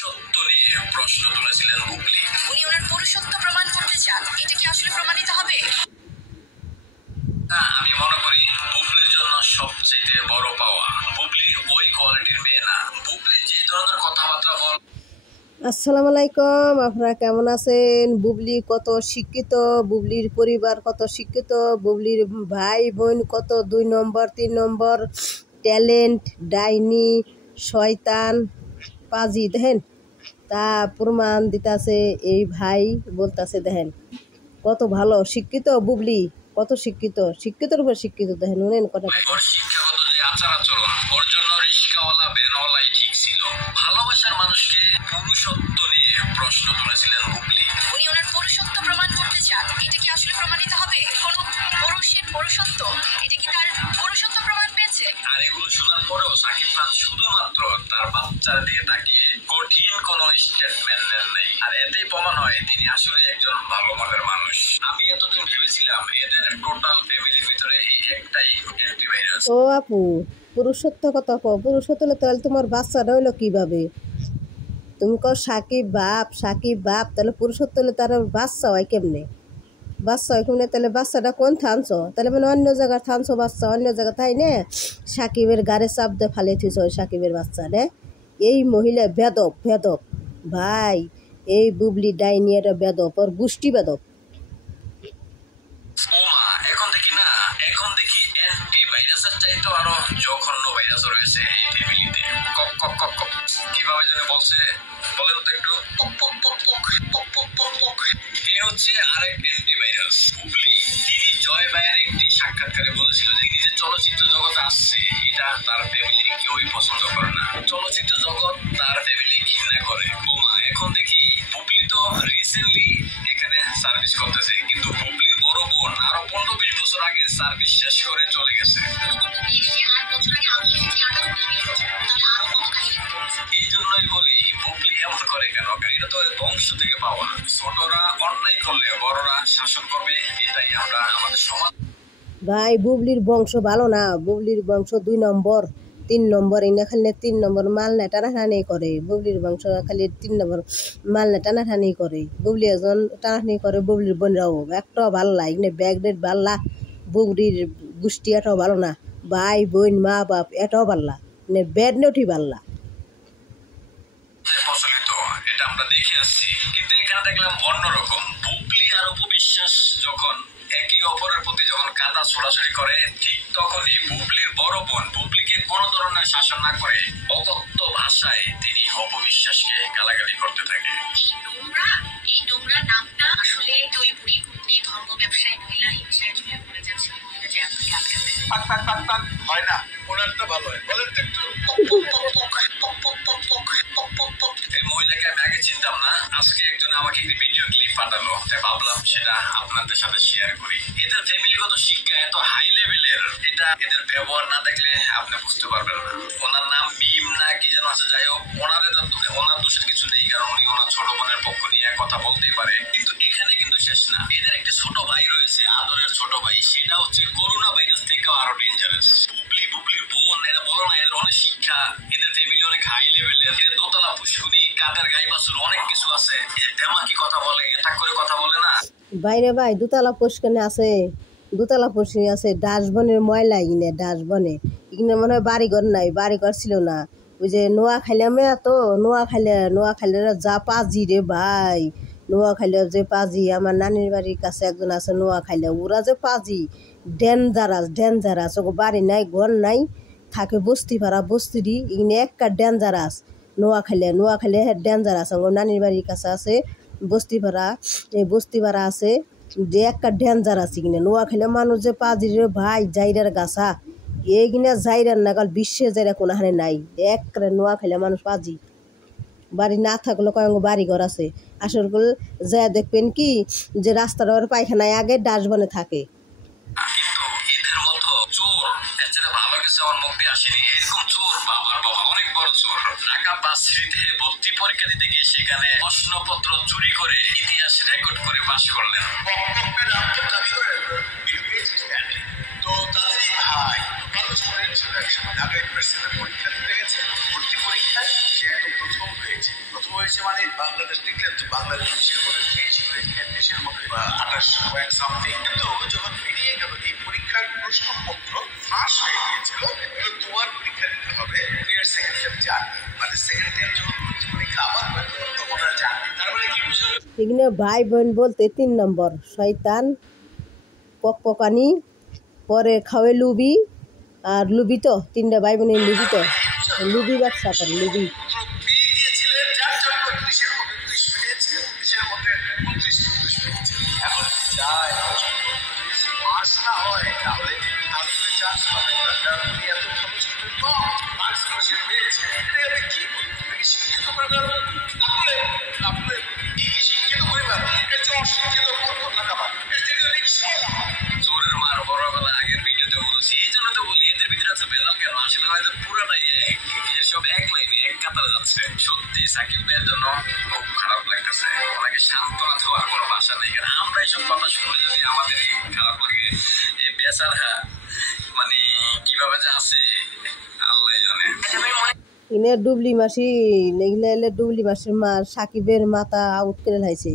পুরুষত্ব নিয়ে প্রশ্ন তুলেছিলেন বুবলি। উনি ওনার পুরুষত্ব প্রমাণ করতে চান, এটা কি আসলে প্রমাণিত হবে? আমি মনে করি বুবলির জন্য সবচেয়ে বড় পাওয়া বুবলি ওই কোয়ালিটির মেয়ে না। বুবলি যে ধরনের কথাবার্তা বল। আসসালামু আলাইকুম, আপনারা কেমন আছেন? বুবলি কত শিক্ষিত, বুবলির পরিবার কত শিক্ষিত, বুবলির ভাই বোন কত 2 নম্বর 3 নম্বর ট্যালেন্ট, ডাইনি, শয়তান, পাজি। দেখেন তা প্রমাণ দিতেছে এই ভাই, বলতেছে দেখেন কত ভালো শিক্ষিত বুবলি, কত শিক্ষিত, শিক্ষিতর উপর শিক্ষিত। দেখেন উনি কথা শিক্ষাগত যে আচার আচরণ, ওর জন্য রিস্কাওয়ালা ভ্যানওয়ালাই ঠিক ছিল। ভালোবাসার মানুষকে পুরুষত্ব নিয়ে প্রশ্ন তুলেছিলেন বুবলি। উনি ওনার পুরুষত্ব প্রমাণ করতে চান, এটা কি আসলে প্রমাণিত হবে? কোন পুরুষের পুরুষত্ব, এটা কি তার পুরুষত্ব প্রমাণ পেয়েছে? আর এগুলো শোনার পরেও সাকিব খান শুধুমাত্র তার বাচ্চার দিকে তাকিয়ে কঠিন কোন স্টেটমেন্ট নেন নাই। আর এতেই প্রমাণ হয় তিনি আসলে একজন ভালো মনের মানুষ। আমি এতদিন ভেবেছিলাম এদের টোটাল ফ্যামিলির ভিতরে এই একটাই অ্যান্টিভাইরাস। ও আপু, পুরুষত্ব কথা কও, পুরুষত্ব হলে তাহলে তোমার বাচ্চাটা হইলো কিভাবে? তুমি কও সাকিব বাপ, তাহলে পুরুষত্ব হলে তার বাচ্চা হয় কেমনে? বাচ্চা হয় কেমনে? তাহলে বাচ্চাটা কোন থানছ? তাহলে মানে অন্য জায়গায় থানছ বাচ্চা, অন্য জায়গা তাই নে সাকিবের গাড়ে চাপ দিয়ে ফালে থুইছ সাকিবের বাচ্চা রে। এই মহিলা বেদব ভাই, এই বুবলি ডাইনি, এটা বেদব, ওর গোষ্ঠী বেদব। এখন দেখি অ্যান্টিভাইরাসের চাইতে আরো জঘন্য ভাইরাস রয়েছে এই ফ্যামিলিতে। কিভাবে যেন বলছে বলেন তো একটু। এ হচ্ছে আরেক অ্যান্টিভাইরাস বুবলি। তিনি জয় ভাইয়ের একটি সাক্ষাৎকারে বলেছিল যে তিনি যে চলচ্চিত্র জগতে আসছে এটা তার ফ্যামিলির কেউই পছন্দ করে না। চলচ্চিত্র জগৎ তার ফ্যামিলি ঘৃণা করে। এখন দেখি বুবলি তো রিসেন্টলি এখানে সার্ভিস করতেছে, কিন্তু বুবলির বড় বোন আরো 15-20 বছর আগে সার্ভিস শেষ করে চলে গেছে। এই জন্যই বলি বুবলি এমন করে কেন? এটা তো বংশ থেকে পাওয়া। ছোটরা অন্যায় করলে বড়রা শাসন করবে, এটাই আমরা আমাদের সমাজ। ভাই বুবলির বংশ ভালো না, বুবলির বংশ 2 নম্বর 3 নম্বর, এনে খালি 3 নম্বর মাল না টানাটানি করে। বুবলির বংশ খালি 3 নম্বর মাল না টানাটানি করে। বুবলি একজন টানাটানি করে, বুবলির বোনরাও একটাও ভালো লাগে না, ব্যাগডেট ভাল্লা, বুবলির গোষ্ঠী এটাও ভালো না, ভাই বোন মা বাপ এটাও ভাল্লা না, ব্যাড নোটই ভাল্লা। প্রচলিত এটা আমরা দেখে আসছি, কিন্তু এখানে দেখলাম অন্যরকম। বুবলি আর উপবিশ্বাস যখন একে অপরের প্রতি যখন কাদা ছোড়াছড়ি করে, ঠিক তখনই বুবলির বড় বোন বুবলিকে কোন ধরনের শাসন না করে অকথ্য ভাষায় তিনি অপবিশ্বাসকে গালাগালি করতে থাকে। এই নোংরা নামটা আসলে ওই বুড়ি কুটনি ধর্ম ব্যবসায়ী মহিলা হিংসায় ঝুলে পড়ে যাচ্ছে। হয় না ওনারটা ভালো হয়, বলেন তো একটু। এই মহিলাকে আমি আগে চিনতাম না, আজকে একজন আমাকে একটি ভিডিও ক্লিপ পাঠালো, তাই ভাবলাম সেটা আপনাদের সাথে শেয়ার করি। এদের ফ্যামিলিগত শিক্ষা এত হাই লেভেলের, এটা এদের ব্যবহার না দেখলে আপনি বুঝতে পারবেন না। ওনার নাম মিম না কি যেন আছে, যাই হোক ওনার দোষের কিছু নেই, কারণ উনি ওনার ছোট বোনের পক্ষ নিয়ে কথা বলতেই পারে। কিন্তু এখানে কিন্তু শেষ না, এদের একটি ছোট ভাই রয়েছে, আদরের ছোট ভাই, সেটা হচ্ছে করোনা ভাইরাস থেকেও আরো ডেঞ্জারাস। বুবলির বোন, এরা বলো না এদের অনেক শিক্ষা, এদের ফ্যামিলি অনেক হাই লেভেলের। এদের দোতলা পুষ্কুনি, কাদের গাই বাছুর, অনেক কিছু আছে। এই যে তেমাকি কথা বলে, এটা করে কথা বলে না। বাইরে ভাই দুতলা পুষ্কনে আছে, দুতলা পুষ্কনি আছে, ডাস্টবনের ময়লা ইনে, ডাস্টবনে ইনে মনে হয় বাড়িঘর নাই, বাড়িঘর ছিল না। ওই যে নোয়া খাইলামে তো, নোয়া খাইলে যা পাজি রে ভাই, নোয়া খাইলে যে পাজি। আমার নানির বাড়ির কাছে একজন আছে নোয়া খাইলে, ওরা যে পাজি ডেঞ্জারাস। ওকে বাড়ি নাই, ঘর নাই, থাকে বস্তি ভাড়া, বস্তিরই ইনে একটা ডেঞ্জারাস। নোয়া খাইলে ডেঞ্জারাস। আমার নানির বাড়ির কাছে আছে বস্তি ভাড়া আছে, যে একটা ডেঞ্জার আছে কিনা। নোয়া খেলে মানুষ যে পাজির ভাই জাইরার গাছা, এই কিনা জাইরার নাগাল বিশ্বে জায়গা কোনোখানে নাই। একটা নোয়া খেলে মানুষ পাজি, বাড়ি না থাকলে কয়েক বাড়ি ঘর আছে। আসলে যা দেখবেন কি যে রাস্তার পায়খানায় আগে ডাস্টবিনে থাকে। পরীক্ষা দিতে গিয়ে সেখানে প্রশ্নপত্র চুরি করে ইতিহাস রেকর্ড করে পাশ করলেন। তো তাদেরই ভাই ভালো স্টুডেন্ট ছিল, একসময় ঢাকা ইউনিভার্সিটিতে পরীক্ষা দিতে গেছে, ভর্তি পরীক্ষায় সে একদম প্রথম হয়েছে। প্রথম হয়েছে মানে বাংলাদেশ দেখলেন তো, বাংলাদেশের মধ্যে 3 ছিল, দেশের মধ্যে 28 সামথিং। কিন্তু যখন বেরিয়ে গেল এই পরীক্ষার প্রশ্নপত্র ফাঁস হয়ে গিয়েছিল, এগুলো দুবার পরীক্ষা দিতে হবে, সেকেন্ড টাইম যাননি, মানে সেকেন্ড টাইম যখন পরীক্ষা আবার হতো তখন আর যাননি। তারপরে কি বুঝলো? এগুলো ভাই বোন বলতে 3 নম্বর শয়তান, পকপকানি, পরে খাওয়ে লুবি, আর লুবি তো 3টা ভাই বোনের লুবি, তো লুবি ব্যবসা করে লুবি। পেয়ে গিয়েছিলেন, যার জন্য 30-এর মধ্যে 30 পেয়েছিলেন, 30-এর মধ্যে 29 পেয়েছিলেন। এখন যায় পাস না হয় তাহলে চান্স পাবে না, কারণ উনি এত ভালো স্টুডেন্ট কম, মার্কস সে পেয়েছে। এটা আমি কি বলি, তুমি শিক্ষিত পরিবার, আপনি কি শিক্ষিত পরিবার, এর চেয়ে অশিক্ষিত কত টাকা পান, এর থেকে রিক্সা চোরের মার বড় গলা আগের ভিডিওতে বলেছি, এই জন্য তো বলি এদের ভিতরে আছে ভেজাল কেন, আসলে হয়তো পুরাটাই এক, এসব এক লাইনে এক কাতারে যাচ্ছে। সত্যি সাকিব ভাইয়ের জন্য খুব খারাপ লাগতেছে, ওনাকে সান্ত্বনা দেওয়ার কোনো ভাষা নেই। কারণ আমরা এইসব কথা শুনে যদি আমাদের খারাপ লাগে, এই বেচারা মানে কিভাবে যে আছে আল্লাহ জানে। ইনে ডুবলি মাসি এগুলো এলে ডুবলি মাসির মা সাকিবের মাথা আউট করে লাইছে।